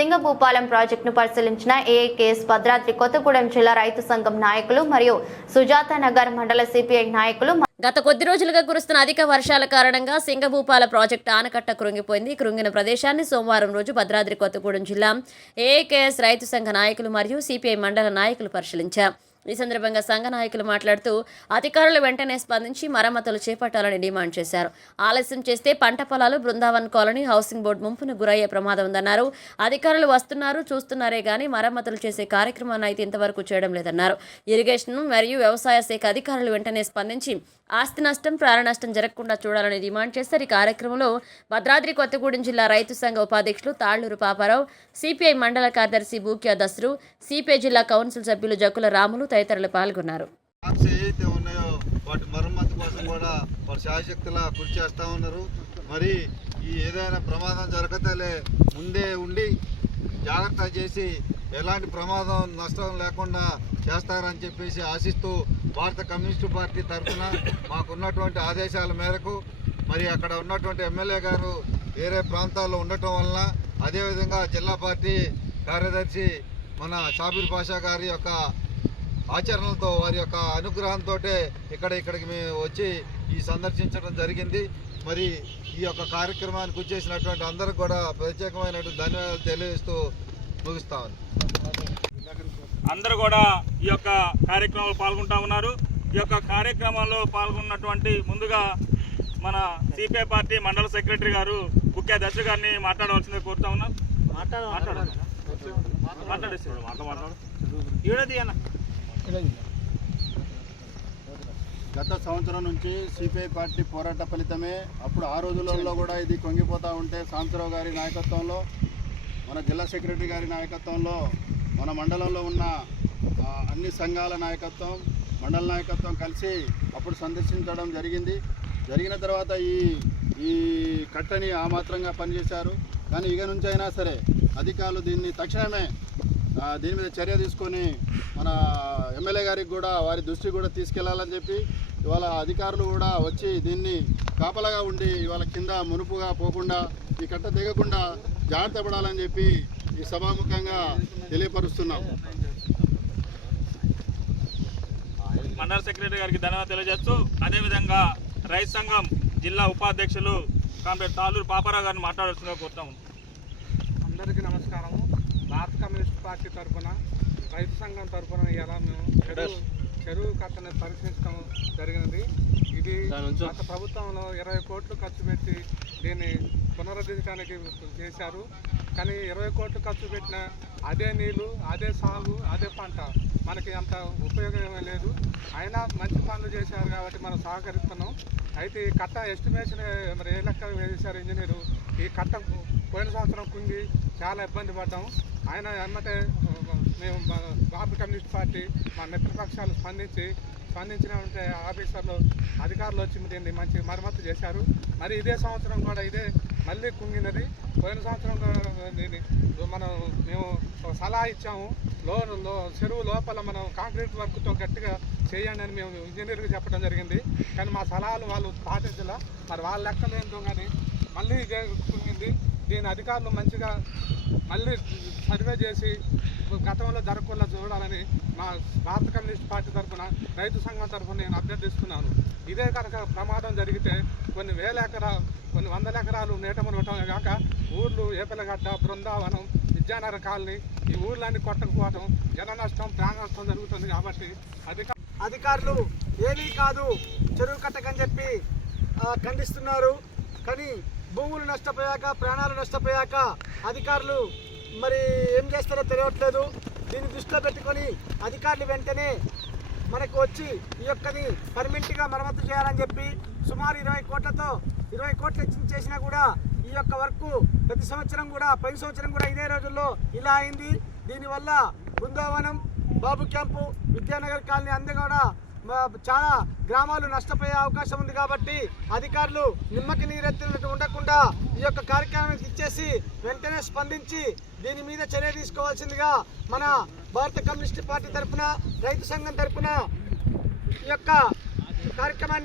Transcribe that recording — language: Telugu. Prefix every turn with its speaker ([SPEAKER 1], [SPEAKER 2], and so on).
[SPEAKER 1] సింగభూపాలెం ప్రాజెక్టును పరిశీలించిన ఏఐకేఎస్ భద్రాద్రి కొత్తగూడెం జిల్లా రైతు సంఘం నాయకులు మరియు సుజాత నగర్ మండల సిపిఐ నాయకులు
[SPEAKER 2] గత కొద్ది రోజులుగా కురుస్తున్న అధిక వర్షాల కారణంగా సింగభూపాల ప్రాజెక్టు ఆనకట్ట కృంగిపోయింది. కృంగిన ప్రదేశాన్ని సోమవారం రోజు భద్రాద్రి కొత్తగూడెం జిల్లా ఏఐకేఎస్ రైతు సంఘ నాయకులు మరియు సిపిఐ మండల నాయకులు పరిశీలించారు. ఈ సందర్భంగా సంఘ నాయకులు మాట్లాడుతూ అధికారులు వెంటనే స్పందించి మరమ్మతులు చేపట్టాలని డిమాండ్ చేశారు. ఆలస్యం చేస్తే పంట పొలాలు బృందావన్ కాలనీ హౌసింగ్ బోర్డు ముంపును గురయ్యే ప్రమాదం ఉందన్నారు. అధికారులు వస్తున్నారు చూస్తున్నారే కానీ మరమ్మతులు చేసే కార్యక్రమాన్ని అయితే ఇంతవరకు చేయడం లేదన్నారు. ఇరిగేషన్ మరియు వ్యవసాయ శాఖ అధికారులు వెంటనే స్పందించి ఆస్తి నష్టం ప్రాణ నష్టం జరగకుండా చూడాలని డిమాండ్ చేశారు ఈ కార్యక్రమంలో భద్రాద్రి కొత్తగూడెం జిల్లా రైతు సంఘ ఉపాధ్యక్షులు తాళ్ళూరు పాపారావు సిపిఐ మండల కార్యదర్శి బూక్యా దసరు సిపిఐ జిల్లా కౌన్సిల్ సభ్యులు జక్కుల రాములు తదితరులు పాల్గొన్నారు.
[SPEAKER 3] వాటి మరమ్మతు కోసం కూడా వారు కృషి చేస్తూ ఉన్నారు. మరి ఈ ఏదైనా ప్రమాదం జరగతలే ముందే ఉండి జాగ్రత్త చేసి ఎలాంటి ప్రమాదం నష్టం లేకుండా చేస్తారని చెప్పేసి ఆశిస్తూ భారత కమ్యూనిస్టు పార్టీ తరఫున మాకున్నటువంటి ఆదేశాల మేరకు మరి అక్కడ ఉన్నటువంటి ఎమ్మెల్యే గారు వేరే ప్రాంతాల్లో ఉండటం వలన అదేవిధంగా జిల్లా పార్టీ కార్యదర్శి మన షాబీర్ పాషా గారి యొక్క ఆచరణలతో వారి యొక్క అనుగ్రహంతో ఇక్కడ ఇక్కడికి మేము వచ్చి ఈ సందర్శించడం జరిగింది. మరి ఈ యొక్క కార్యక్రమానికి వచ్చేసినటువంటి అందరికి కూడా ప్రత్యేకమైనటువంటి ధన్యవాదాలు తెలియజేస్తూ
[SPEAKER 4] అందరూ కూడా ఈ యొక్క కార్యక్రమంలో పాల్గొంటా ఉన్నారు. ఈ యొక్క కార్యక్రమంలో పాల్గొన్నటువంటి ముందుగా మన సిపిఐ పార్టీ మండల సెక్రటరీ గారు ముఖ్య దర్శ గారిని మాట్లాడవలసింది కోరుతా ఉన్నాం.
[SPEAKER 5] గత సంవత్సరం నుంచి సిపిఐ పార్టీ పోరాట ఫలితమే. అప్పుడు ఆ రోజులలో కూడా ఇది కొంగిపోతూ ఉంటే సాంతరావు గారి నాయకత్వంలో మన జిల్లా సెక్రటరీ గారి నాయకత్వంలో మన మండలంలో ఉన్న అన్ని సంఘాల నాయకత్వం మండల నాయకత్వం కలిసి అప్పుడు సందర్శించడం జరిగింది. జరిగిన తర్వాత ఈ ఈ కట్టని ఆ మాత్రంగా పనిచేశారు. కానీ ఇక నుంచి అయినా సరే అధికారులు దీన్ని తక్షణమే దీని మీద చర్య తీసుకొని మన ఎమ్మెల్యే గారికి కూడా వారి దృష్టి కూడా తీసుకెళ్ళాలని చెప్పి ఇవాళ అధికారులు కూడా వచ్చి దీన్ని కాపలాగా ఉండి ఇవాళ కింద మునుపుగా పోకుండా ఈ కట్ట దిగకుండా జాగ్రత్త పడాలని చెప్పి ఈ సభాముఖంగా తెలియపరుస్తున్నాం.
[SPEAKER 4] మండల సెక్రటరీ గారికి ధన్యవాదాలు తెలియజేస్తూ అదేవిధంగా రైతు సంఘం జిల్లా ఉపాధ్యక్షులు కామ్రేడ్ తాలూరు పాపారావు గారిని మాట్లాడాల్సిందిగా కోరుతా ఉన్నాం.
[SPEAKER 6] అందరికీ నమస్కారము. భారత కమ్యూనిస్ట్ పార్టీ తరఫున రైతు సంఘం తరఫున ఇలా మేము చెరువు కట్టని పరిశీలించడం జరిగినది. ఇది గత ప్రభుత్వంలో ఇరవై కోట్లు ఖర్చు పెట్టి దీన్ని పునరుద్ధరించడానికి చేశారు. కానీ ఇరవై కోట్లు ఖర్చు పెట్టిన అదే నీళ్ళు అదే సాగు అదే పంట మనకి అంత ఉపయోగం లేదు. అయినా మంచి పనులు చేశారు కాబట్టి మనం సహకరిస్తున్నాం. అయితే ఈ కట్ట ఎస్టిమేషన్ మరి ఏ లెక్క వేశారు ఇంజనీరు? ఈ కట్ట పోయిన సంవత్సరం కుంగి చాలా ఇబ్బంది పడ్డాము ఆయన ఎమ్మటే మేము మా భారత కమ్యూనిస్ట్ పార్టీ మా మిత్రపక్షాలు స్పందించి స్పందించిన ఉంటే ఆఫీసర్లు అధికారులు వచ్చి దీన్ని మంచి మరమ్మతు చేశారు. మరి ఇదే సంవత్సరం కూడా ఇదే మళ్ళీ కుంగినది. పోయిన సంవత్సరం కూడా దీన్ని మనం మేము సలహా ఇచ్చాము. లో లో చెరువు లోపల మనం కాంక్రీట్ వర్క్తో గట్టిగా చేయండి అని మేము ఇంజనీర్కి చెప్పడం జరిగింది. కానీ మా సలహాలు వాళ్ళు పాటించలే. మరి వాళ్ళ లెక్కలేందో కానీ మళ్ళీ ఇదే కుంగింది. దీని అధికారులు మంచిగా మళ్ళీ సర్వే చేసి గతంలో జరగకుండా చూడాలని మా భారత కమ్యూనిస్ట్ పార్టీ తరఫున రైతు సంఘం తరఫున నేను అభ్యర్థిస్తున్నాను. ఇదే కనుక ప్రమాదం జరిగితే కొన్ని వేల ఎకరా కొన్ని వందల ఎకరాలు నీటమనవటమే కాక ఊర్లు ఏపలగడ్డ బృందావనం విద్యానగర కాలనీ ఈ ఊర్లన్నీ కొట్టకపోవటం జన నష్టం ప్రాణ నష్టం జరుగుతుంది కాబట్టి అధిక
[SPEAKER 7] అధికారులు ఏమీ కాదు చెరువు కట్టకని చెప్పి ఖండిస్తున్నారు. కానీ భూములు నష్టపోయాక ప్రాణాలు నష్టపోయాక అధికారులు మరి ఏం చేస్తారో తెలియట్లేదు. దీన్ని దృష్టిలో పెట్టుకొని అధికారులు వెంటనే మనకు వచ్చి ఈ యొక్కని పర్మనెంట్గా మరమ్మతు చేయాలని చెప్పి సుమారు ఇరవై కోట్లతో ఇరవై కోట్లు ఇచ్చి చేసినా కూడా ఈ యొక్క వర్క్ ప్రతి సంవత్సరం కూడా పది సంవత్సరం కూడా ఇదే రోజుల్లో ఇలా అయింది. దీనివల్ల బృందావనం బాబు క్యాంపు విద్యానగర్ కాలనీ అందే కూడా చాలా గ్రామాలు నష్టపోయే అవకాశం ఉంది కాబట్టి అధికారులు నిమ్మకి నీరెత్తినట్టు ఉండకుండా ఈ యొక్క కార్యక్రమానికి ఇచ్చేసి వెంటనే స్పందించి దీని మీద చర్య తీసుకోవాల్సిందిగా మన భారత కమ్యూనిస్ట్ పార్టీ తరఫున రైతు సంఘం తరఫున ఈ యొక్క కార్యక్రమాన్ని